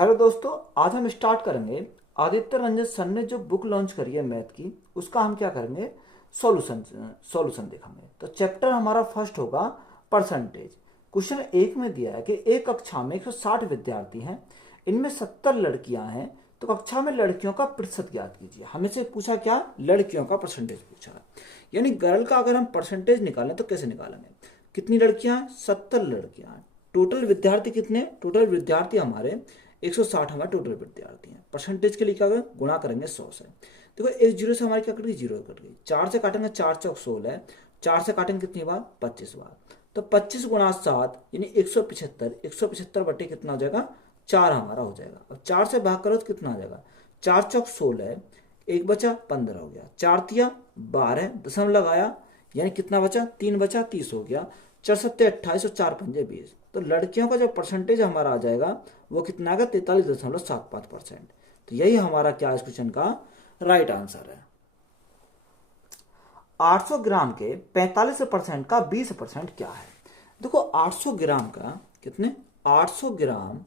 Hello दोस्तों, आज हम स्टार्ट करेंगे। आदित्य रंजन सर ने जो बुक लॉन्च करी है मैथ की, उसका हम क्या करेंगे, सॉल्यूशन सॉल्यूशन देखेंगे। तो चैप्टर हमारा फर्स्ट होगा परसेंटेज। क्वेश्चन एक में दिया है कि एक कक्षा में 160 विद्यार्थी हैं, इनमें 70 लड़कियां हैं, तो कक्षा में लड़कियों का प्रतिशत ज्ञात कीजिए। हमें से पूछा क्या, लड़कियों का परसेंटेज पूछा है। यानी गर्ल का अगर हम परसेंटेज निकालें तो कैसे निकालेंगे। कितनी लड़कियां हैं, 70 लड़कियां हैं। टोटल विद्यार्थी कितने, टोटल विद्यार्थी हमारे 160 हमारे टोटल विद्यार्थी हैं। परसेंटेज के लिए क्या करें, गुणा करेंगे 100 से। देखो एक जीरो से हमारी क्या कट गई, जीरो कट गई। 4 से काटेंगे, 4 चौक 16, 4 से काटेंगे कितनी बार, 25 बार। तो 25 गुणा 7 यानी 175। 175 बटे कितना हो जाएगा, 4 हमारा हो जाएगा। अब 4 से भाग करो तो कितना आ जाएगा, 4 चौक 16, एक बचा 15 हो गया। 4 तिया 12, दशम लगाया यानी कितना बचा, 3 बचा 30 हो गया। 4 सत्ते 28 और 4 पंजे 20। तो लड़कियों का जो परसेंटेज हमारा आ जाएगा वो कितना आएगा, 43.75%। तो यही हमारा क्या इस क्वेश्चन का राइट आंसर है। 800 ग्राम के 45% का 20% क्या है। देखो 800 ग्राम का कितने, 800 ग्राम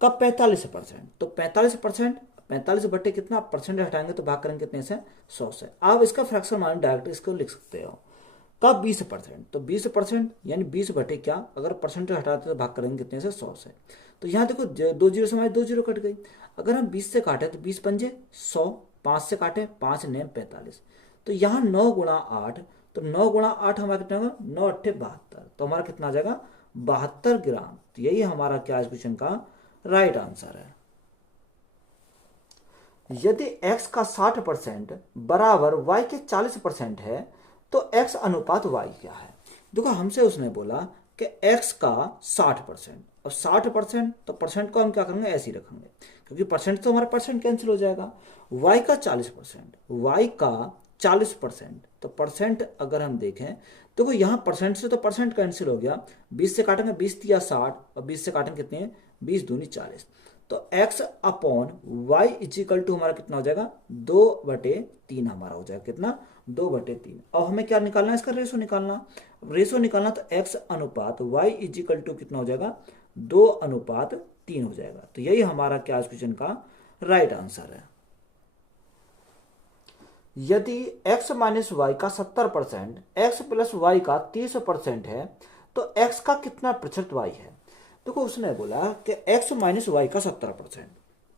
का 45%, तो 45%, 45 बटे कितना परसेंट हटाएंगे तो भाग करेंगे कितने से, 100 से। आप इसका फ्रैक्शन मान डायरेक्ट इसको लिख सकते हो का 20%, तो 20% यानी 20 बटे क्या, अगर परसेंटेज हटाते तो भाग करेंगे कितने से, 100 से। तो यहाँ देखो दो जीरो से हमारी 2 जीरो कट गई। अगर हम 20 से काटे तो 20 पंजे 100, 5 से काटे 5 ने 45। तो यहाँ 9 गुणा 8, तो 9 गुणा 8 हमारा कितना होगा, 9 अट्ठे 72, तो हमारा कितना आ जाएगा 72 ग्राम। तो यही हमारा क्या इस क्वेश्चन का राइट आंसर है। यदि x का 60% बराबर y के 40% है तो x अनुपात y क्या है। देखो हमसे उसने बोला कि x का 60%, अब 60% तो परसेंट को हम क्या करेंगे, ऐसे ही रखेंगे क्योंकि परसेंट तो हमारा परसेंट कैंसिल हो जाएगा। y का 40%, y का 40%, तो परसेंट अगर हम देखें तो देखो यहाँ परसेंट से तो परसेंट कैंसिल हो गया। 20 से काटेंगे 20 या 60, और 20 से काटेंगे कितने, 20 दूनी 40। तो x upon y is equal to हमारा कितना हो जाएगा, 2/3 हमारा हो जाएगा कितना, 2/3। अब हमें क्या निकालना है, इसका रेशो निकालना। रेशो निकालना तो x अनुपात y इजिकल टू कितना हो जाएगा, 2/3 हो जाएगा। तो यही हमारा क्या इस क्वेश्चन का राइट आंसर है। यदि x माइनस वाई का 70%, x प्लस वाई का 30% है तो x का कितना प्रतिशत y है। देखो उसने बोला कि x माइनस वाई का 70%,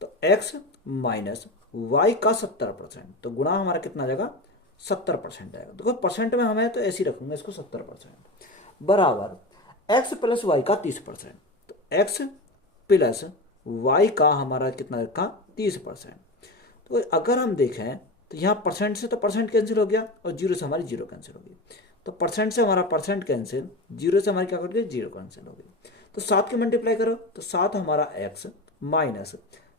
तो x माइनस वाई का 70%, तो गुणा हमारा कितना आ जाएगा, 70% आएगा। देखो परसेंट में हमें तो ऐसे ही रखूंगे इसको 70%, बराबर x प्लस वाई का 30%, तो x प्लस वाई का हमारा कितना रखा, 30%। तो अगर हम देखें तो यहाँ परसेंट से तो परसेंट कैंसिल हो गया और जीरो से हमारी जीरो कैंसिल हो गई। तो परसेंट से हमारा परसेंट कैंसिल, जीरो से हमारी क्या कर गई, जीरो कैंसिल हो गई। तो 7 के मल्टीप्लाई करो तो 7 हमारा x minus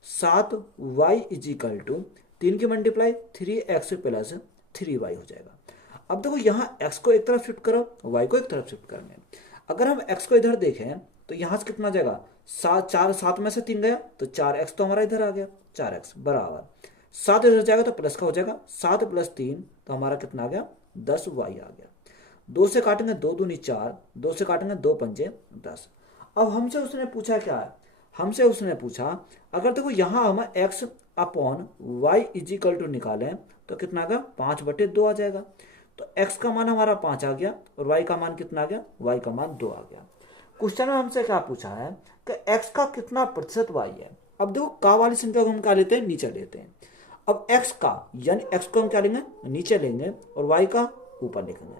7y is equal to 3 की मल्टीप्लाई 3x प्लस 3y हो जाएगा। अब देखो यहाँ x को एक तरफ शिफ्ट करो, y को एक तरफ शिफ्ट करेंगे। अगर हम x को इधर देखें तो यहाँ से कितना जाएगा, 7 में से 3 गया तो 4x तो हमारा इधर आ गया, 4x बराबर 7 इधर जाएगा तो प्लस का हो जाएगा, 7 + 3 तो हमारा कितना आ गया, 10y आ गया। 2 से काटेंगे 2 दूनी 4, 2 से काटेंगे 2 पंजे 10। अब हमसे उसने पूछा क्या है, हमसे उसने पूछा अगर देखो यहाँ हम x upon y is equal to निकालें तो कितना आ गया, 5/2 आ जाएगा। तो x का मान हमारा 5 आ गया और y का मान कितना आ गया, y का मान 2 आ गया। क्वेश्चन में हमसे क्या पूछा है कि x का कितना प्रतिशत y है। अब देखो का वाली संख्या को हम क्या लेते हैं, नीचे लेते हैं। अब x का यानी x को हम क्या लेंगे, नीचे लेंगे और y का ऊपर लिखेंगे।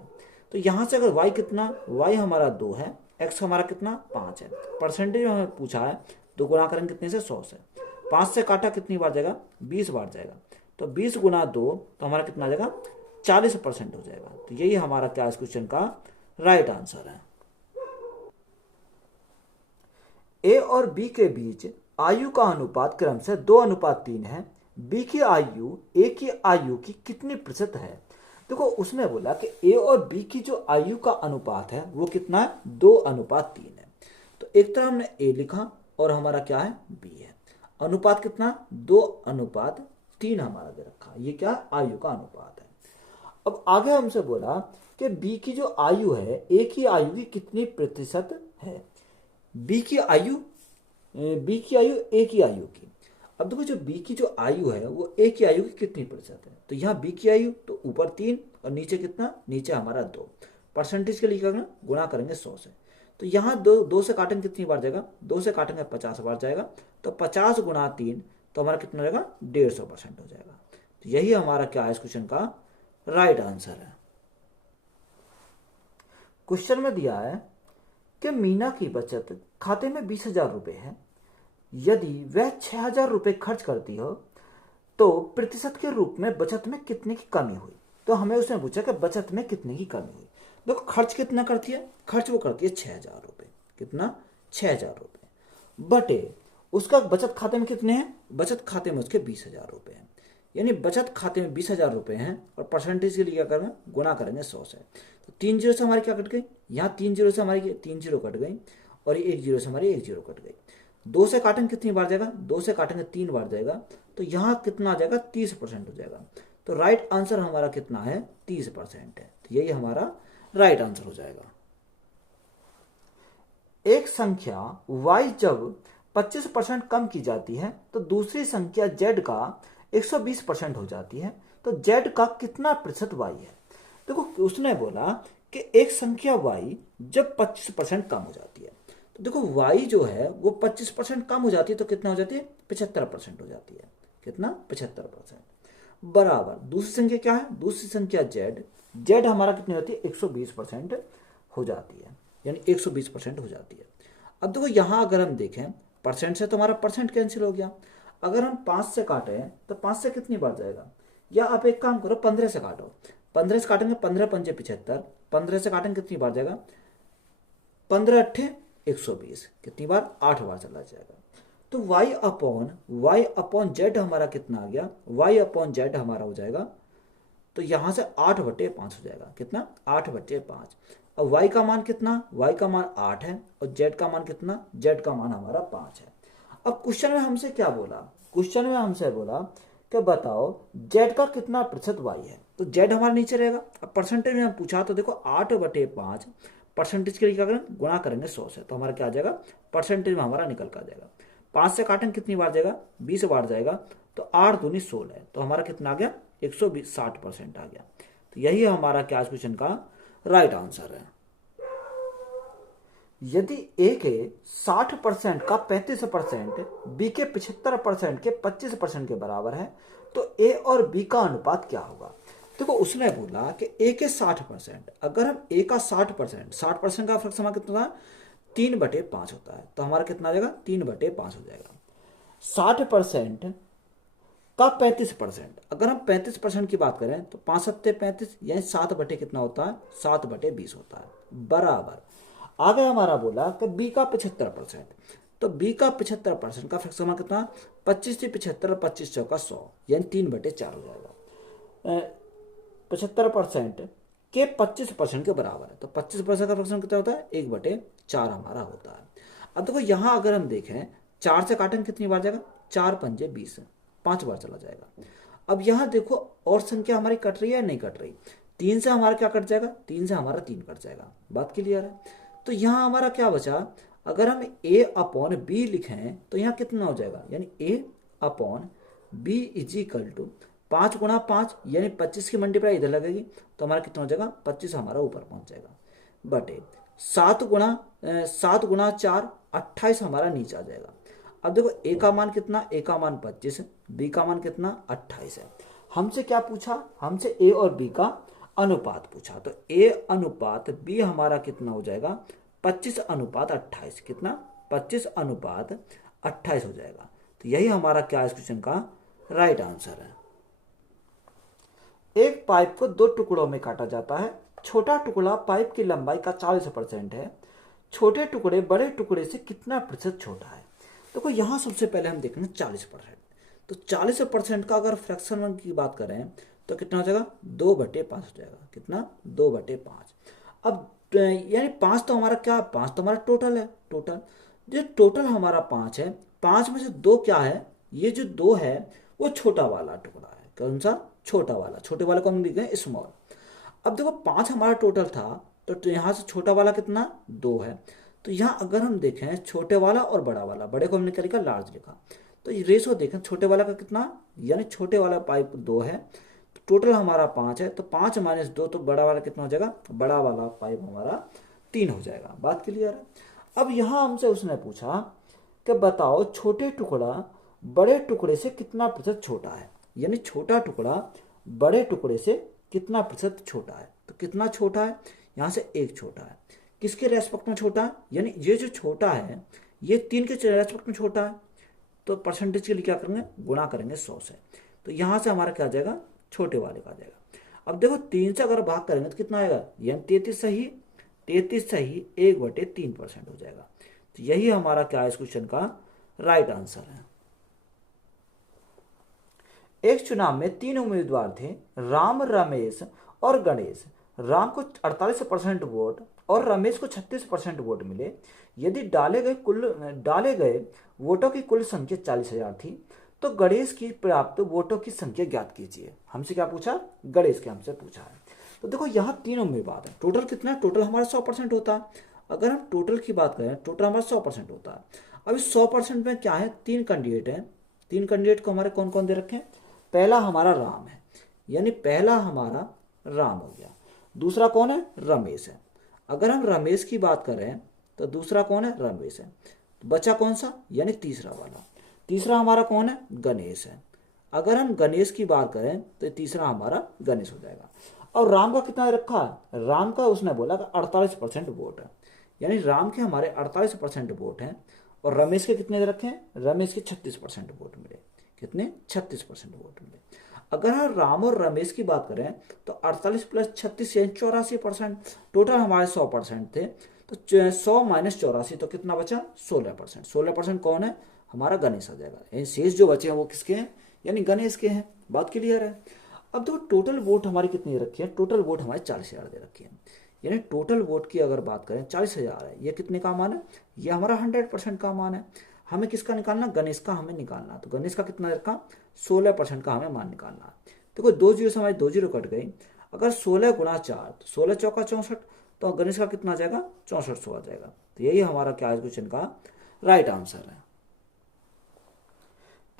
तो यहाँ से अगर y कितना, y हमारा 2 है, x हमारा कितना 5 है। परसेंटेज हमें पूछा है तो गुणा करेंगे कितने से, 100 से। 5 से काटा कितनी बार जाएगा, 20 बार जाएगा। तो 20 गुणा 2 तो हमारा कितना आ जाएगा, 40% हो जाएगा। तो यही हमारा क्या इस क्वेश्चन का राइट आंसर है। ए और बी के बीच आयु का अनुपात क्रम से 2:3 है। बी की आयु ए की आयु की कितनी प्रतिशत है। देखो उसने बोला कि ए और बी की जो आयु का अनुपात है वो कितना है, 2:3 है। तो एक तरह हमने ए लिखा और हमारा क्या है, बी है। अनुपात कितना, 2:3 हमारा दे रखा, ये क्या आयु का अनुपात है। अब आगे हमसे बोला कि बी की जो आयु है, ए की आयु की कितनी प्रतिशत है। बी की आयु बी की आयु ए की आयु की। अब देखो जो बी की जो आयु है वो ए की आयु की कितनी प्रतिशत है, तो यहाँ बी की आयु तो ऊपर 3 और नीचे कितना, नीचे हमारा 2। परसेंटेज के लिए क्या करना, गुणा करेंगे 100 से। तो यहाँ दो से काटेंगे कितनी बार जाएगा, 2 से काटेंगे 50 बार जाएगा। तो 50 गुणा 3 तो हमारा कितना हो जाएगा, 150% हो जाएगा। तो यही हमारा क्या है इस क्वेश्चन का राइट आंसर है। क्वेश्चन में दिया है कि मीना की बचत खाते में 20,000 रुपये है। यदि वह 6,000 रुपये खर्च करती हो तो प्रतिशत के रूप में बचत में कितने की कमी हुई। तो हमें उसने पूछा कि बचत में कितने की कमी हुई। देखो खर्च कितना करती है, खर्च वो करती है 6,000 रुपये। कितना, 6,000 रुपये बटे उसका बचत खाते में कितने हैं, बचत खाते में उसके 20,000 रुपये हैं। यानी बचत खाते में 20,000 रुपये हैं और परसेंटेज के लिए क्या करेंगे, गुणा करेंगे 100 से। तो 3 जीरो से हमारी क्या कट गई, यहाँ 3 जीरो से हमारी 3 जीरो कट गई और ये 1 जीरो से हमारी 1 जीरो कट गई। 2 से काटेंगे कितनी बार जाएगा, 2 से काटेंगे 3 बार जाएगा। तो यहाँ कितना आ जाएगा, 30% हो जाएगा। तो राइट आंसर हमारा कितना है, 30% है। तो यही हमारा राइट आंसर हो जाएगा। एक संख्या y जब 25% कम की जाती है तो दूसरी संख्या z का 120% हो जाती है, तो z का कितना प्रतिशत y है। देखो उसने बोला कि एक संख्या y जब 25% कम हो जाती है, तो देखो y जो है वो 25% कम हो जाती है तो कितना हो जाती है, 75% हो जाती है। कितना, 75% बराबर दूसरी संख्या क्या है, दूसरी संख्या z हमारा कितनी होती है, 120% हो जाती है, यानी 120% हो जाती है। अब देखो यहाँ अगर हम देखें परसेंट से तो हमारा परसेंट कैंसिल हो गया। अगर हम 5 से काटें तो 5 से कितनी बार जाएगा, या आप एक काम करो 15 से काटो। 15 से काटेंगे 15 पंजे 75, 15 से काटेंगे कितनी बार जाएगा, 15 अट्ठे 120, कितनी बार, 8 बार चला जाएगा। तो y अपॉन जेड हमारा कितना आ गया, y अपॉन जेड हमारा हो जाएगा, तो यहां से 8/5 हो जाएगा। कितना, 8/5। अब y का मान कितना, y का मान 8 है और z का मान कितना, z का मान हमारा 5 है। अब क्वेश्चन में हमसे क्या बोला, क्वेश्चन में हमसे बोला कि बताओ z का कितना प्रतिशत y है। तो z हमारा नीचे रहेगा। अब परसेंटेज में हम पूछा तो देखो 8/5 परसेंटेज के लिए क्या करेंगे, गुणा करेंगे 100 से, तो हमारा क्या आ जाएगा, परसेंटेज में हमारा निकल कर जाएगा। 5 से काटेंगे कितनी बार जाएगा, 20 बार जाएगा। तो 8 दूनी 16 है, तो हमारा कितना आ गया, 160% आ गया। तो यही हमारा क्या क्वेश्चन का राइट आंसर है। यदि ए के 60% का 35% बी के 75% के 25% के बराबर है तो ए और बी का अनुपात क्या होगा। देखो उसने बोला कि ए के 60%, अगर हम ए का 60% का फर्क समा कितना था, 3/5 होता है, तो हमारा कितना आ जाएगा, 3/5 हो जाएगा। 60% का 35%, अगर हम 35% की बात करें तो 5 सत्ते 35, यानी 7 बटे कितना होता है, 7/20 होता है बराबर। आगे हमारा बोला कि बी का 75%, तो बी का 75% का फिक्स समान कितना, 25 से 75, 25 चौका 100, यानी 3/4 हो जाएगा। 75% के 25% के बराबर है, तो 25% का फ्रैक्शन कितना होता है, 1/4 हमारा होता है। अब देखो यहाँ अगर हम देखें 4 से काटेंगे कितनी बार जाएगा, 4 पंजे 20, 5 बार चला जाएगा। अब यहाँ देखो और संख्या हमारी कट रही है नहीं कट रही, 3 से हमारा क्या कट जाएगा, 3 से हमारा 3 कट जाएगा। बात क्लियर है। तो यहाँ हमारा क्या बचा, अगर हम a अपॉन बी लिखें तो यहाँ कितना हो जाएगा, यानी a upon b is equal to 5 गुणा 5, यानी 25 की मल्टीप्लाई इधर लगेगी, तो हमारा कितना हो जाएगा, 25 हमारा ऊपर पहुंच जाएगा, बटे 7 गुणा 4, 28 हमारा नीचे आ जाएगा। अब देखो a का मान कितना, a का मान 25 है, b का मान कितना 28 है। हमसे क्या पूछा, हमसे a और b का अनुपात पूछा, तो a अनुपात b हमारा कितना हो जाएगा, 25/28। कितना, 25/28 हो जाएगा। तो यही हमारा क्या इस क्वेश्चन का राइट आंसर है। एक पाइप को 2 टुकड़ों में काटा जाता है। छोटा टुकड़ा पाइप की लंबाई का 40% है। छोटे टुकड़े बड़े टुकड़े से कितना प्रतिशत छोटा है। देखो यहाँ सबसे पहले हम देखेंगे 40%, तो 40% का अगर फ्रैक्शन की बात करें तो कितना हो जाएगा, 2/5 हो जाएगा। कितना, 2/5। अब यानी 5 तो हमारा क्या, 5 तो हमारा टोटल है, टोटल जो टोटल हमारा 5 है, 5 में से 2 क्या है, ये जो 2 है वो छोटा वाला टुकड़ा है। कौन सा, छोटा वाला, छोटे वाले को हम लिख गए स्मॉल। अब देखो 5 हमारा टोटल था, तो यहाँ से छोटा वाला कितना, 2 है, तो यहाँ अगर हम देखें छोटे वाला और बड़ा वाला, बड़े को हमने क्या लिखा, लार्ज लिखा, तो ये रेशो देखें छोटे वाला का कितना, यानी छोटे वाला पाइप 2 है, तो टोटल हमारा 5 है, तो 5 माइनस 2, तो बड़ा वाला कितना हो जाएगा, बड़ा वाला पाइप हमारा 3 हो जाएगा। बात क्लियर है। अब यहाँ हमसे उसने पूछा कि बताओ छोटे टुकड़ा बड़े टुकड़े से कितना प्रतिशत छोटा है, यानी छोटा टुकड़ा बड़े टुकड़े से कितना प्रतिशत छोटा है। तो कितना छोटा है, यहाँ से 1 छोटा है, किसके रेस्पेक्ट में छोटा है, यानी ये जो छोटा है ये 3 के रेस्पेक्ट में छोटा है, तो परसेंटेज के लिए क्या करेंगे, गुणा करेंगे 100 से, तो यहाँ से हमारा क्या आ जाएगा, छोटे वाले का आ जाएगा। अब देखो 3 से अगर भाग करेंगे तो कितना आएगा, यानी 33 सही 1/3% हो जाएगा। तो यही हमारा क्या है इस क्वेश्चन का राइट आंसर है। एक चुनाव में 3 उम्मीदवार थे, राम, रमेश और गणेश। राम को 48% वोट और रमेश को 36% वोट मिले। यदि डाले गए वोटों की कुल संख्या 40,000 थी, तो गणेश की प्राप्त वोटों की संख्या ज्ञात कीजिए। हमसे क्या पूछा, गणेश के हमसे पूछा है। तो देखो यहाँ 3 उम्मीदवार है, टोटल कितना है, टोटल हमारा 100% होता है। अगर हम टोटल की बात करें, टोटल हमारा 100% होता है। अब इस 100% में क्या है, 3 कैंडिडेट हैं, 3 कैंडिडेट को हमारे कौन कौन दे रखे हैं, पहला हमारा राम है, यानी पहला हमारा राम हो गया। दूसरा कौन है, रमेश है। अगर हम रमेश की बात करें तो दूसरा कौन है, रमेश है। बचा कौन सा, यानी तीसरा वाला, तीसरा हमारा कौन है, गणेश है। अगर हम गणेश की बात करें तो तीसरा हमारा गणेश हो जाएगा। और राम का कितना रखा है, राम का उसने बोला कि 48% वोट है, यानी राम के हमारे 48% वोट हैं। और रमेश के कितने रखे हैं, रमेश के 36% वोट मिले। कितने, 36% वोट मिले। अगर हम राम और रमेश की बात करें तो 48 + 36 यानी 84%, टोटल हमारे 100% थे, तो 100 माइनस 84 तो कितना बचा, 16%। 16% कौन है, हमारा गणेश आ जाएगा। यानी शेष जो बचे हैं वो किसके हैं, यानी गणेश के हैं। बात क्लियर है। अब देखो टोटल वोट हमारी कितनी रखी है, टोटल वोट हमारे 40,000 दे रखी है, यानी टोटल वोट की अगर बात करें 40,000 है। ये कितने का मान है, ये हमारा 100% का मान है। हमें किसका निकालना, गणेश का हमें निकालना। तो गणेश का कितना रखा, 16% का हमें मान निकालना। देखो 2 जीरो से हमारी 2 जीरो कट गई। अगर 16 गुणा 4 तो 16 चौका 64, तो गणेश का कितना आ जाएगा, 6400 आ जाएगा। तो यही हमारा क्या क्वेश्चन का राइट आंसर है।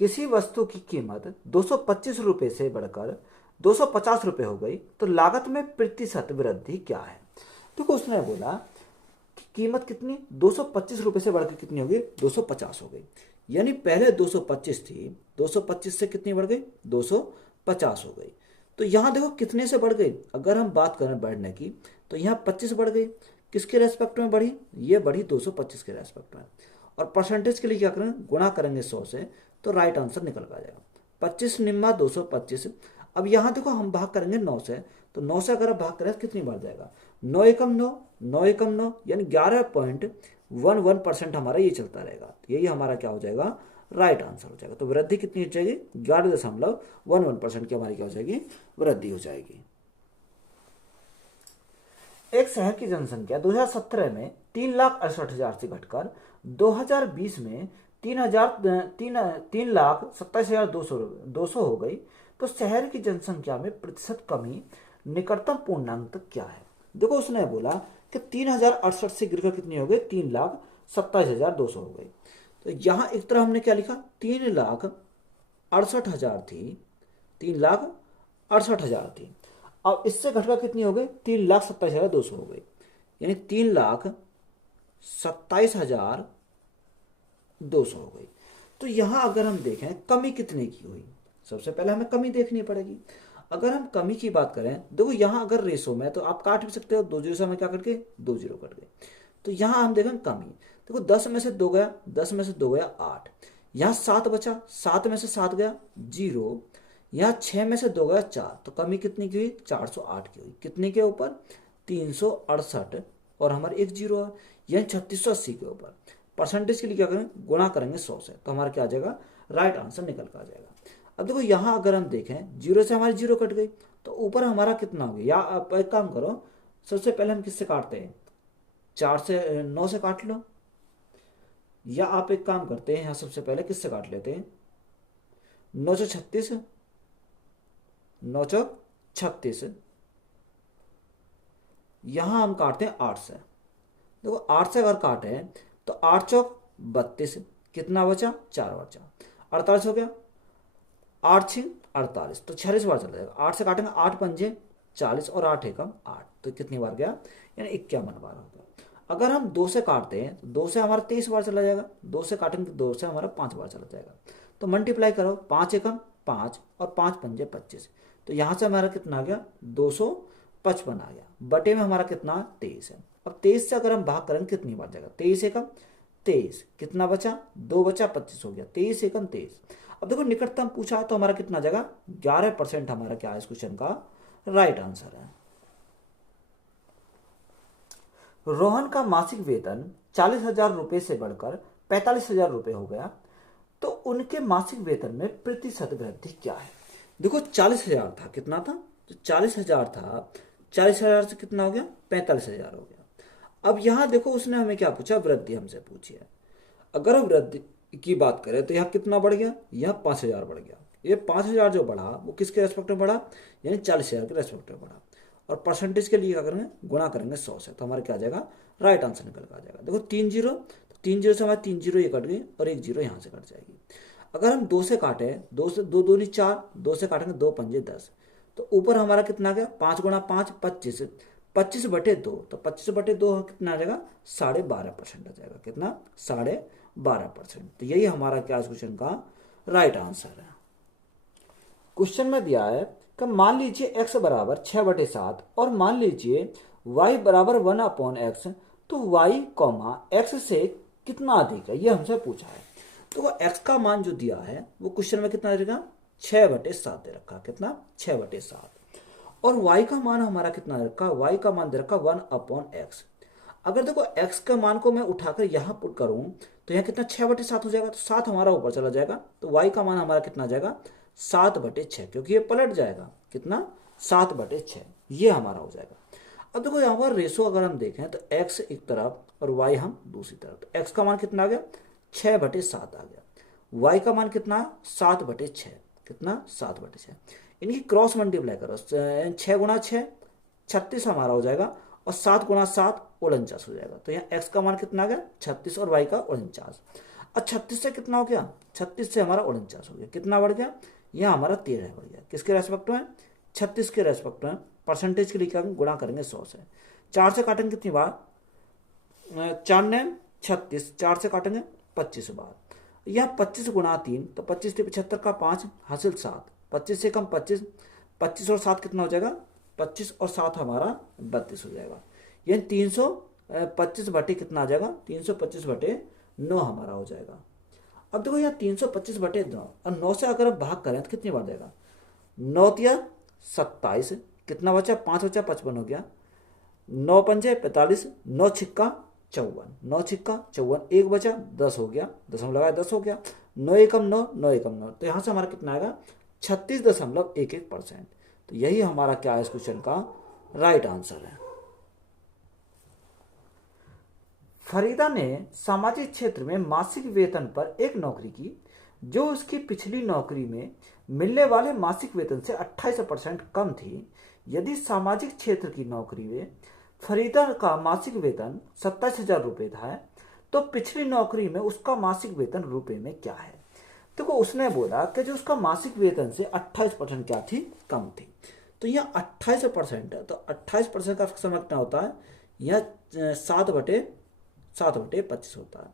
किसी वस्तु की कीमत 225 रुपये से बढ़कर 250 रुपये हो गई, तो लागत में प्रतिशत वृद्धि क्या है। देखो उसने बोला कि कीमत कितनी, 225 रुपये से बढ़कर कितनी हो गई, 250 हो गई। यानी पहले 225 थी, 225 से कितनी बढ़ गई, 250 हो गई। तो यहाँ देखो कितने से बढ़ गई, अगर हम बात करें बढ़ने की तो यहाँ 25 बढ़ गई। किसके रेस्पेक्ट में बढ़ी, ये बढ़ी 225 के रेस्पेक्ट में। और परसेंटेज के लिए क्या करेंगे, गुणा करेंगे 100 से, तो राइट आंसर निकल कर आ जाएगा। 25 निम्मा 225। अब यहाँ देखो हम भाग करेंगे 9 से, तो 9 से अगर आप भाग करें तो कितनी बढ़ जाएगा, 9 एकम 9, 9 एकम 9, यानी 11.11% हमारा ये चलता रहेगा। तो यही हमारा क्या हो जाएगा, राइट आंसर हो जाएगा। तो वृद्धि कितनी हो जाएगी, 11.11% की हमारी क्या हो जाएगी, वृद्धि हो जाएगी। एक शहर की जनसंख्या 2017 में 3,68,000 से घटकर 2020 में 3,27,200 हो गई, तो शहर की जनसंख्या में प्रतिशत कमी निकटतम पूर्णांक क्या है। देखो उसने बोला कि 3,068 से गिरकर कितनी हो गई, 3,27,200 हो गई। तो यहाँ एक तरह हमने क्या लिखा, 3,68,000 थी, 3,68,000 थी। अब इससे घटकर कितनी हो गई, 3,27,200 हो गई, यानी 3,27,200 हो गई। तो यहाँ अगर हम देखें कमी कितने की हुई, सबसे पहले हमें कमी देखनी पड़ेगी। अगर हम कमी की बात करें, देखो यहाँ अगर रेशो में तो आप काट भी सकते हो, 2 जीरो से हमें क्या कट गए, 2 जीरो कट गए। तो यहाँ हम देखें कमी, देखो 10 में से 2 गया, 10 में से 2 गया 8, यहाँ 7 बचा, 7 में से 7 गया 0, यहाँ 6 में से 2 गया 4, तो कमी कितनी की हुई, 408 की हुई। कितने के ऊपर, 368, और हमारे 1 जीरो है, यानी 3680 के ऊपर। परसेंटेज के लिए क्या करेंगे, गुणा करेंगे 100 से, तो हमारा क्या आ जाएगा, राइट आंसर निकल कर आ जाएगा। अब देखो यहाँ अगर हम देखें 0 से हमारी 0 कट गई, तो ऊपर हमारा कितना हो गया, या आप एक काम करो, सबसे पहले हम किससे काटते हैं, 4 से 9 से काट लो, या आप एक काम करते हैं यहाँ सबसे पहले किससे काट लेते हैं, 9 से 36, 9 चौक 36, यहां हम काटते हैं 8 से, देखो 8 से अगर काटे तो 8 चौक 32, कितना बचा 4 बचा, 48 हो गया, 8 6 48, तो 46 बार चला जाएगा। 8 से काटेंगे 8 पंजे 40 और 8 एकम 8, तो कितनी बार गया, यानी 51 बार हो गया। अगर हम 2 से काटते हैं तो 2 से हमारा 23 बार चला जाएगा, 2 से काटेंगे तो 2 से हमारा 5 बार चला जाएगा। तो मल्टीप्लाई करो, 5 एकम 5 और 5 पंजे 25, तो यहाँ से हमारा कितना आ गया 255 आ गया। बटे में हमारा कितना 23 है, और 23 से अगर हम भाग करेंगे कितनी बार जाएगा, 23 एकम 23, कितना बचा 2 बचा 25 हो गया, 23 एकम 23। अब देखो निकटतम पूछा है तो हमारा कितना जाएगा 11% हमारा क्या है इस क्वेश्चन का राइट आंसर है। रोहन का मासिक वेतन 40,000 रुपये से बढ़कर 45,000 रुपये हो गया, तो उनके मासिक वेतन में प्रतिशत वृद्धि क्या है। देखो 40,000 था, कितना था, तो 40,000 था, 40,000 से कितना हो गया 45,000 हो गया। अब यहाँ देखो उसने हमें क्या पूछा, वृद्धि हमसे पूछी है। अगर हम वृद्धि की बात करें तो यहाँ कितना बढ़ गया, यहाँ 5,000 बढ़ गया। ये 5,000 जो बढ़ा वो किसके रेस्पेक्ट में बढ़ा, यानी 40,000 के रेस्पेक्ट में बढ़ा। और परसेंटेज के लिए क्या करेंगे, गुणा करेंगे 100 से, तो हमारा क्या आ जाएगा राइट आंसर निकल कर आ जाएगा। देखो 3 जीरो, तो 3 जीरो से हमारे 3 जीरो ये कट गई और 1 जीरो यहाँ से कट जाएगी। अगर हम 2 से काटे, 2 से 2 दूनी 4, 2 से काटेंगे 2 पंजे 10, तो ऊपर हमारा कितना आ गया 5 गुणा 5 25, 25 बटे 2, तो 25 बटे 2 कितना आ जाएगा 12.5% आ जाएगा, कितना 12.5%। तो यही हमारा क्या क्वेश्चन का राइट आंसर है। क्वेश्चन में दिया है कि मान लीजिए x बराबर 6/7 और मान लीजिए y बराबर 1/x, तो y कॉमा x से कितना अधिक है, ये हमसे पूछा है। तो वो x का मान जो दिया है वो क्वेश्चन में कितना दे रखा 6/7 दे रखा, कितना 6/7, और y का मान हमारा कितना दे रखा, y का मान दे रखा 1/x। अगर देखो x का मान को मैं उठाकर यहाँ पुट करूँ तो यहाँ कितना 6/7 हो जाएगा, तो 7 हमारा ऊपर चला जाएगा, तो y का मान हमारा कितना जाएगा 7/6, क्योंकि ये पलट जाएगा, कितना 7/6, ये हमारा हो जाएगा। अब देखो यहाँ पर रेशो अगर हम देखें तो x एक तरफ और y हम दूसरी तरफ, तो x का मान कितना आ गया 6/7 आ गया, y का मान कितना 7/6, कितना 7/6। इनकी क्रॉस मल्टीप्लाई करो, 6 गुणा 6 36 हमारा हो जाएगा, और 7 गुणा 7 49 हो जाएगा। तो यहाँ x का मान कितना आ गया 36 और y का 49। और 36 से कितना हो गया, 36 से हमारा 49 हो गया, कितना बढ़ गया, यह हमारा 13 बढ़ गया, किसके रेस्पेक्ट में 36 के रेस्पेक्ट में। परसेंटेज के लिए गुणा करेंगे 100 से, 4 से काटेंगे कितनी बार, 4 ने 36, 4 से काटेंगे 25 बार। यह 25 गुणा 3, तो 25 से 75 का 5 हासिल 7, 25 से कम 25, 25 और 7 कितना हो जाएगा 25 और 7 हमारा 32 हो जाएगा, यानी 325 बटे कितना आ जाएगा 325/9 हमारा हो जाएगा। अब देखो यहाँ 325/9 और 9 से अगर भाग करें तो कितनी बार देगा, 9 तिया 27, कितना बचा 5 बचा 55 हो गया, 9 पंजे 45, 9 छिक्का 54, 9 छिक्का 54, 1 बचा 10 हो गया, दशमलव लगाया 10 हो गया, 9 एकम 9, 9 एकम 9, तो यहाँ से हमारा कितना आएगा 36.11%। तो यही हमारा क्या है इस क्वेश्चन का राइट आंसर है। फरीदा ने सामाजिक क्षेत्र में मासिक वेतन पर एक नौकरी की जो उसकी पिछली नौकरी में मिलने वाले मासिक वेतन से 28% कम थी। यदि सामाजिक क्षेत्र की नौकरी में फरीदा का मासिक वेतन 27,000 रुपये था, तो पिछली नौकरी में उसका मासिक वेतन रुपए में क्या है। देखो उसने बोला कि जो उसका मासिक वेतन से 28% क्या थी, कम थी। तो यह 28% है, तो 28% का समय कितना होता है, यह 7/25 होता है।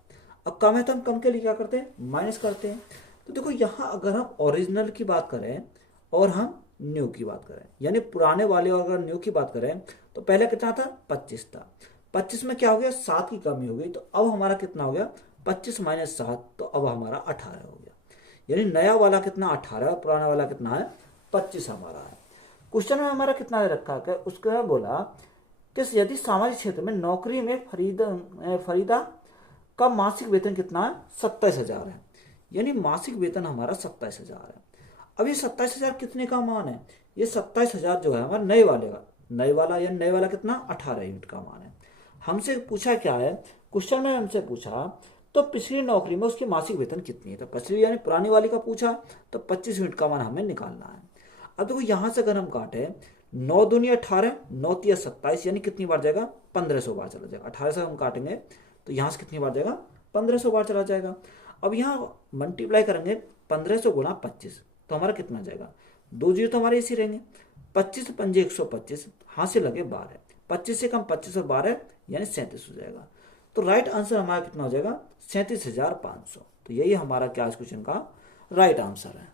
अब कम है तो हम कम के लिए क्या करते हैं, माइनस करते हैं। तो देखो यहाँ अगर हम ओरिजिनल की बात करें और हम न्यू की बात करें, यानी पुराने वाले और अगर न्यू की बात करें तो पहले कितना था 25 था, 25 में क्या हो गया 7 की कमी हो गई, तो अब हमारा कितना हो गया 25 माइनस 7, तो अब हमारा 18 हो गया, यानी नया वाला कितना 18 है, पुराना वाला कितना है 25 हमारा है। क्वेश्चन में हमारा कितना रखा है, उसका बोला कि यदि सामाजिक क्षेत्र में नौकरी में फरीदा का मासिक वेतन कितना है 27,000 है, यानी मासिक वेतन हमारा 27,000 है। अब ये 27,000 कितने का मान है, ये 27,000 जो है हमारा नए वाला कितना 18 यूनिट का मान है। हमसे पूछा क्या है, क्वेश्चन में हमसे पूछा तो पिछली नौकरी में उसकी मासिक वेतन कितनी है, तो पिछली यानी पुरानी वाली का पूछा, तो 25 यूनिट का मान हमें निकालना है। अब देखो यहाँ से अगर हम काटे 9 दूनी 18, 9 तिया 27, यानी कितनी बार जाएगा? 1500 बार चला जाएगा। 18 से हम काटेंगे तो यहाँ से कितनी बार जाएगा? 1500 बार चला जाएगा। अब यहाँ मल्टीप्लाई करेंगे 1500 गुणा 25, तो हमारा कितना जाएगा? 2 जीरो तो हमारे इसी रहेंगे। 25 पंजे 125, हाथ से लगे 12, 25 से कम 25 और 12 यानी 37 हो जाएगा। तो राइट आंसर हमारा कितना हो जाएगा? 37,500। तो यही हमारा क्या इस क्वेश्चन का राइट आंसर है।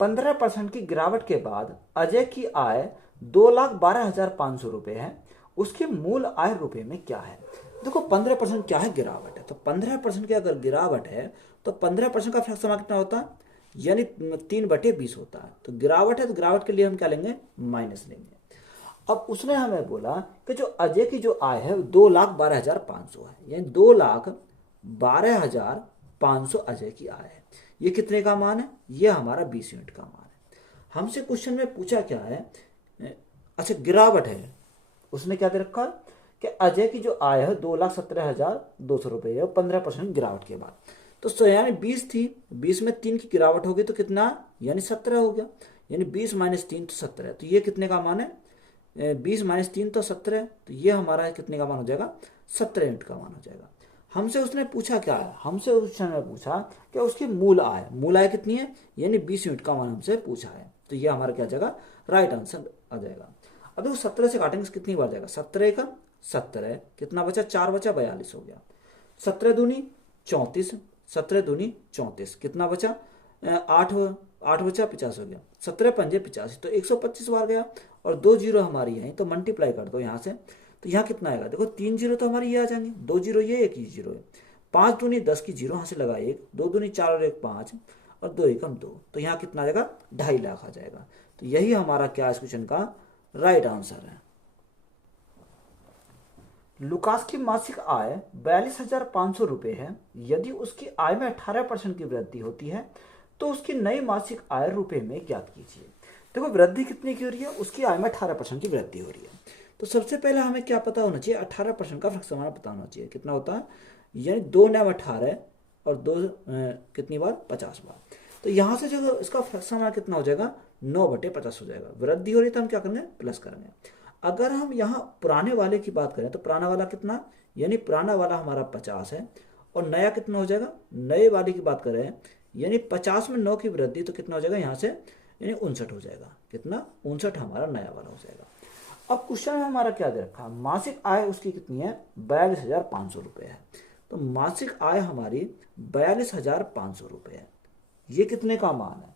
15% की गिरावट के बाद अजय की आय 2,12,500 रुपए है, उसकी मूल आय रुपए में क्या है? देखो 15% क्या है? गिरावट है। तो 15% की अगर गिरावट है तो 15% का फ्रैक्शन हमारा कितना होता है? यानी 3/20 होता है। तो गिरावट है तो गिरावट के लिए हम क्या लेंगे? माइनस लेंगे। अब उसने हमें बोला कि जो अजय की जो आय है 2,12,500 है, यानी 2,12,500 अजय की आय है। ये कितने का मान है? ये हमारा 20 यूनिट का मान है। हमसे क्वेश्चन में पूछा क्या है? अच्छा गिरावट है, उसने क्या दे रखा कि अजय की जो आय है 2,17,200 रुपये है, 15% गिरावट के बाद। तो यानी 20 थी, 20 में 3 की गिरावट हो गई तो कितना? यानी 17 हो गया। यानी 20 माइनस 3 तो 17 है। तो ये कितने का मान है? 20 माइनस 3 तो 17 है। तो ये हमारा कितने का मान हो जाएगा? 17 यूनिट का मान हो जाएगा। हमसे उसने पूछा क्या है? हमसे उसने पूछा कि उसकी मूल आय कितनी है? यानी 20 यूनिट का मान हमसे पूछा है। तो ये हमारा क्या जाएगा? राइट आंसर आ जाएगा। अब देखो 17 से काटेंगे कितनी बार जाएगा? 17 का 17, कितना बचा? 4 बचा, 42 हो गया। 17 दूनी 34, 17 दूनी 34, कितना बचा? 8 बचा, 50 हो गया। 17 पंजे 85, तो 125 बार गया। और 2 जीरो हमारी है तो मल्टीप्लाई कर दो यहाँ से, तो यहाँ कितना आएगा? देखो 3 जीरो तो हमारी ये आ जाएंगे, 2 जीरो ये, 1 ही जीरो है। 5 दूनी 10 की जीरो यहाँ से लगा 1, 2 दूनी 4 और 1 5, और 2 एकम 2, तो यहाँ कितना आ जाएगा? 2.5 लाख आ जाएगा। तो यही हमारा क्या इस क्वेश्चन का राइट आंसर है। लुकास की मासिक आय 42,500 रुपये है। यदि उसकी आय में 18% की वृद्धि होती है तो उसकी नई मासिक आय रुपये में ज्ञात कीजिए। देखो वृद्धि कितनी की हो रही है? उसकी आय में 18% की वृद्धि हो रही है। तो सबसे पहले हमें क्या पता होना चाहिए? 18% का फ्रैक्शन हमारा पता होना चाहिए। कितना होता है? यानी 2 9 18 और 2 कितनी बार? 50 बार। तो यहाँ से जो इसका फ्रैक्शन हमारा कितना हो जाएगा? 9/50 हो जाएगा। वृद्धि हो रही है तो हम क्या करेंगे? प्लस करेंगे। अगर हम यहाँ पुराने वाले की बात करें तो पुराना वाला कितना? यानी पुराना वाला हमारा 50 है, और नया कितना हो जाएगा? नए वाले की बात करें यानी 50 में 9 की वृद्धि, तो कितना हो जाएगा यहाँ से? यानी 59 हो जाएगा। कितना? 59 हमारा नया वाला हो जाएगा। अब क्वेश्चन में हमारा क्या दे रखा? मासिक आय उसकी कितनी है? 42,500 रुपये है। तो मासिक आय हमारी 42,500 रुपये है। ये कितने का मान है?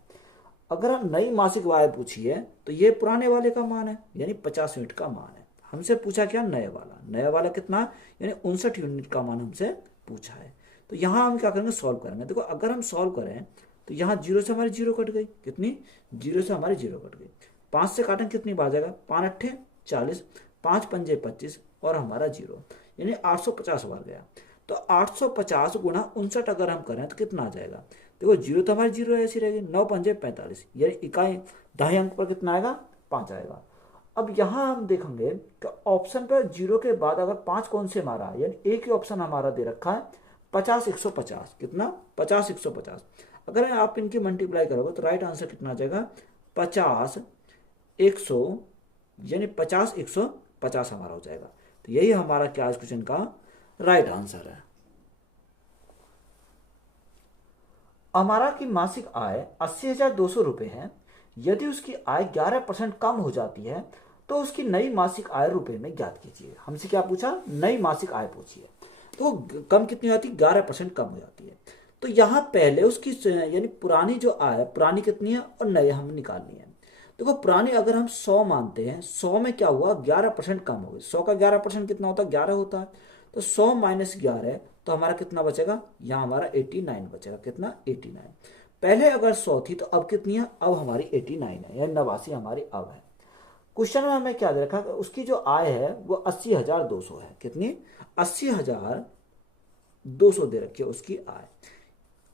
अगर हम नई मासिक आय पूछिए तो ये पुराने वाले का मान है, यानी 50 यूनिट का मान है। हमसे पूछा क्या? नया वाला कितना? यानी 59 यूनिट का मान हमसे पूछा है। तो यहाँ हम क्या करेंगे? सॉल्व करेंगे। देखो अगर हम सॉल्व करें तो यहाँ 0 से हमारी 0 कट गई। कितनी? 0 से हमारी 0 कट गई। 5 से काटें कितनी बार जाएगा? 5 अट्ठे 40, 5 पंजे 25 और हमारा 0, यानी 850 बार गया। तो 850 गुणा 59 अगर हम करें तो कितना आ जाएगा? देखो 0 तो हमारी 0 ऐसी रहेगी। 9 पंजे 45, यानी इकाई 2.5 अंक पर कितना आएगा? 5 आएगा। अब यहाँ हम देखेंगे कि ऑप्शन पर 0 के बाद अगर 5 कौन से मारा, यानी एक ही ऑप्शन हमारा दे रखा है 50 150। कितना? 50 150। अगर आप इनकी मल्टीप्लाई करोगे तो राइट आंसर कितना आ जाएगा? 50 100, यानी 50 150 हमारा हो जाएगा। तो यही हमारा क्या इस क्वेश्चन का राइट आंसर है। अमारा की मासिक आय 80,200 रुपये है। यदि उसकी आय 11% कम हो जाती है तो उसकी नई मासिक आय रुपये में ज्ञात कीजिए। हमसे क्या पूछा? नई मासिक आय पूछिए। तो कम कितनी होती है? 11% कम हो जाती है। तो यहाँ पहले उसकी यानी पुरानी जो आय, पुरानी कितनी है और नई हम निकालनी है। देखो पुरानी अगर हम 100 मानते हैं, 100 में क्या हुआ? 11% कम हो गई। 100 का 11% कितना होता है? 11 होता है। तो 100 माइनस 11, तो हमारा कितना बचेगा? यहाँ हमारा 89 बचेगा। कितना? 89। पहले अगर 100 थी तो अब कितनी है? अब हमारी 89 है, यानी 89 हमारी अब है। क्वेश्चन में हमें क्या दे रखा? उसकी जो आय है वो 80,200 है। कितनी? 80,200 दे रखी है उसकी आय।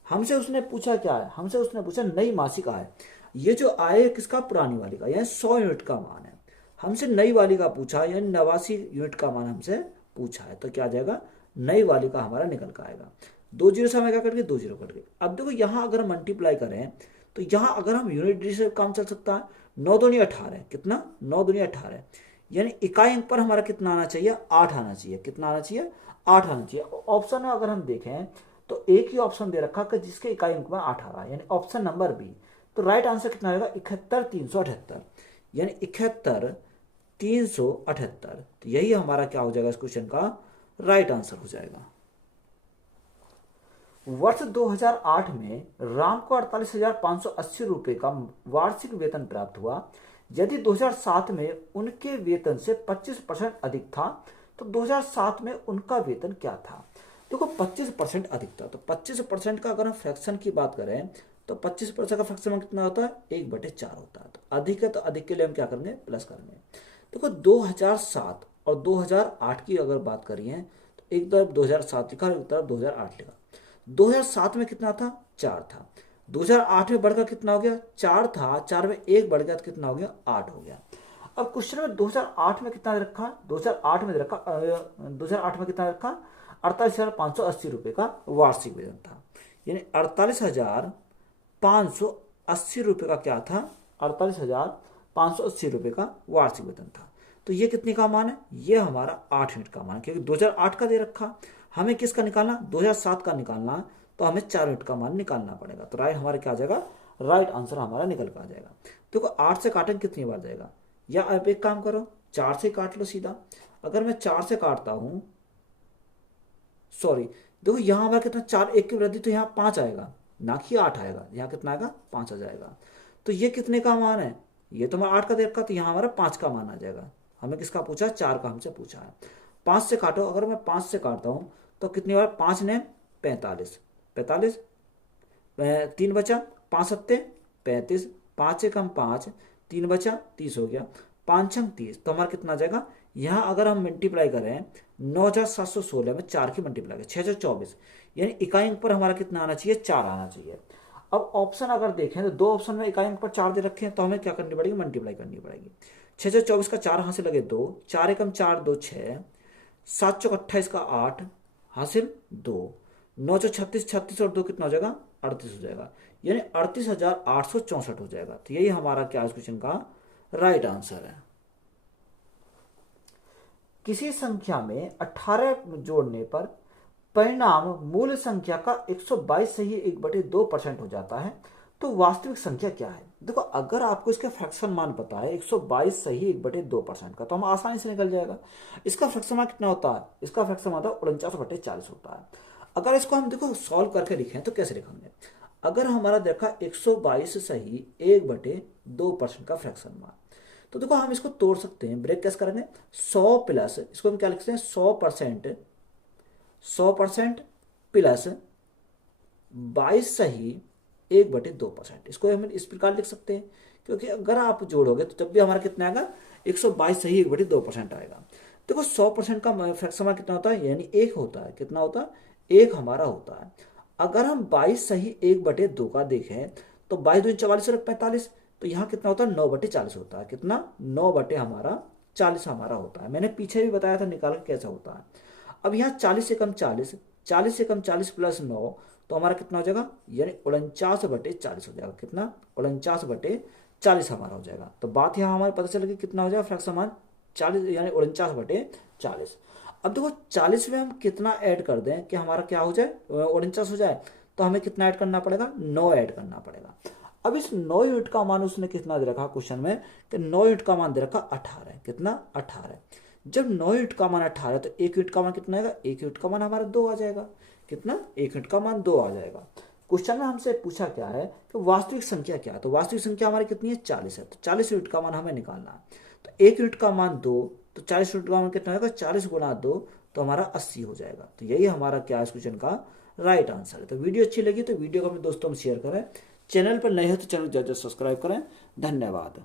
हमसे उसने पूछा क्या है? हमसे उसने पूछा नई मासिक आय। ये जो आय है किसका? पुरानी वाली का, यानी 100 यूनिट का मान है। हमसे नई वाली का पूछा, यानी 89 यूनिट का मान हमसे पूछा है। तो क्या आ जाएगा? नई वाली का हमारा निकल कर आएगा। 2 जीरो से हमें क्या कट गए? 2 जीरो कट गए। अब देखो यहाँ अगर हम मल्टीप्लाई करें तो यहाँ अगर हम यूनिट डिजिट से काम चल सकता है, 9 दूनी 18, कितना 9 दूनी 18, यानी इकाई अंक पर हमारा कितना आना चाहिए, 8 आना चाहिए। कितना आना चाहिए, 8 आना चाहिए। ऑप्शन में अगर हम देखें तो एक ही ऑप्शन दे रखा कि जिसके इकाई अंक में 8 आ रहा है, यानी ऑप्शन नंबर बी। तो राइट आंसर कितना आएगा, 71,378, यानी 71,378। तो यही हमारा क्या हो जाएगा इस क्वेश्चन का राइट आंसर हो जाएगा। वर्ष 2008 में राम को 48,580 रुपए का वार्षिक वेतन प्राप्त हुआ। यदि 2007 में उनके वेतन से 25% अधिक था तो 2007 में उनका वेतन क्या था। देखो 25% अधिक था, तो 25% का अगर हम फ्रैक्शन की बात करें तो 25% का फ्रैक्शन कितना होता है, 1/4 होता है। तो अधिक है तो अधिक के लिए हम क्या करेंगे, प्लस करेंगे। देखो 2007 और 2008 की अगर बात करिए तो एक तरफ 2007 लिखा और एक तरफ 2008 लिखा। 2007 में कितना था, 4 था। 2008 में बढ़कर कितना हो गया, 4 था, 4 में 1 बढ़ गया तो कितना हो गया, 8 हो गया। अब क्वेश्चन में 2008 में कितना रखा, 2008 में रखा 2008 में कितना रखा, 48,580 रुपए का वार्षिक वेतन था। यानी 48,580 रुपए का क्या था, 48,580 रुपए का वार्षिक वेतन था। तो ये कितने का मान है, ये हमारा 8 यूनिट का मान है, क्योंकि 2008 का दे रखा, हमें किसका निकालना, 2007 का निकालना, तो हमें 4 यूनिट का मान निकालना पड़ेगा। तो राइट हमारा क्या आ जाएगा, राइट आंसर हमारा निकल कर आ जाएगा। देखो 8 से काटेंगे कितनी बार जाएगा, या आप एक काम करो 4 से काट लो सीधा। अगर मैं 4 से काटता हूं, सॉरी देखो यहां हमारा कितना, 4 1 की वृद्धि, तो यहाँ 5 आएगा, ना कि 8 आएगा। यहाँ कितना आएगा, 5 आ जाएगा। तो ये कितने का मान है, ये तो हमारा 8 का दे रखा, तो यहाँ हमारा 5 का मान आ जाएगा। हमें किसका पूछा, 4 का हमसे पूछा है। 5 से काटो, अगर मैं 5 से काटता हूँ तो कितनी बार, 5 ने 45, 45 3 बचा, 5 सत्ते 35, 5 से कम 5, 3 बचा 30 हो गया, 5 छंग 30। तो हमारा कितना आ जाएगा, यहाँ अगर हम मल्टीप्लाई करें 9,716 में 4 की मल्टीप्लाई करें 624, यानी इकाई अंक पर हमारा कितना आना चाहिए, 4 आना चाहिए। अब ऑप्शन अगर देखें तो 2 ऑप्शन में इकाई अंक पर 4 दे रखे हैं, तो हमें क्या करनी पड़ेगी, मल्टीप्लाई करनी पड़ेगी। 624 का 4 हासिल लगे 2, 4 एकम 4 2 6, 7 चौक 28 का 8 हासिल 2, 9 चौक 36, 36 और 2 कितना हो जाएगा, 38 हो जाएगा, यानी 38,864 हो जाएगा। तो यही हमारा क्या इस क्वेश्चन का राइट आंसर है। किसी संख्या में 18 जोड़ने पर परिणाम मूल संख्या का 122 सही 1/2% हो जाता है, तो वास्तविक संख्या क्या है। देखो अगर आपको इसका फ्रैक्शन मान पता है 122 सही 1/2% का, तो हम आसानी से निकल जाएगा। इसका फ्रैक्शन मान कितना होता है, इसका फ्रैक्शन मान 49/40 होता है। अगर इसको हम देखो सॉल्व करके लिखें तो कैसे लिखेंगे, अगर हमारा देखा 122 सही 1/2% का फ्रैक्शन मान, तो देखो हम इसको तोड़ सकते हैं, ब्रेक कैसे करेंगे, 100 प्लस, इसको हम क्या लिखते हैं 100%, 100% प्लस 22 सही 1/2%। इसको हम इस प्रकार लिख सकते हैं, क्योंकि अगर आप जोड़ोगे तो जब भी हमारा कितना आएगा, 122 सही 1/2% आएगा। देखो 100% का फ्रैक्शन कितना होता है, यानी 1 होता है, कितना होता है, 1 हमारा होता है। अगर हम 22 सही 1/2 का देखें तो 22 दूनी 44 और 45, तो यहाँ कितना होता है, 9/40 होता है। कितना, 9/40 हमारा होता है। मैंने पीछे भी बताया था निकाल के कैसा होता है। अब यहाँ 40 से कम 40, 40 से कम 40 प्लस 9, तो हमारा कितना हो जाएगा, यानी 49/40 हो जाएगा। कितना, 49/40 हमारा हो जाएगा। तो बात यहाँ हमारे पता चल गई कितना हो जाएगा फ्रैक्शन मान 40, यानी 49/40। अब देखो 40 में हम कितना ऐड कर दें कि हमारा क्या हो जाए, 49 हो जाए, तो हमें कितना ऐड करना पड़ेगा, 9 ऐड करना पड़ेगा। अब इस 9 यूनिट का मान उसने कितना दे रखा क्वेश्चन में, कि 9 यूनिट का मान दे रखा 18, कितना 18। जब 9 यूनिट का मान 18 तो 1 यूनिट का मान कितना आएगा, 1 यूनिट का मान हमारा 2 आ जाएगा। कितना, 1 यूनिट का मान 2 आ जाएगा। क्वेश्चन में हमसे पूछा क्या है कि वास्तविक संख्या क्या है, तो वास्तविक संख्या हमारी कितनी है, 40 है। तो 40 यूनिट का मान हमें निकालना है। तो 1 यूनिट का मान 2, तो 40 यूनिट का मान कितना होगा, 40 गुणा 2, तो हमारा 80 हो जाएगा। तो यही हमारा क्या है इस क्वेश्चन का राइट आंसर है। तो वीडियो अच्छी लगी तो वीडियो को अपने दोस्तों में शेयर करें, चैनल पर नए हो तो चैनल जरूर सब्सक्राइब करें। धन्यवाद।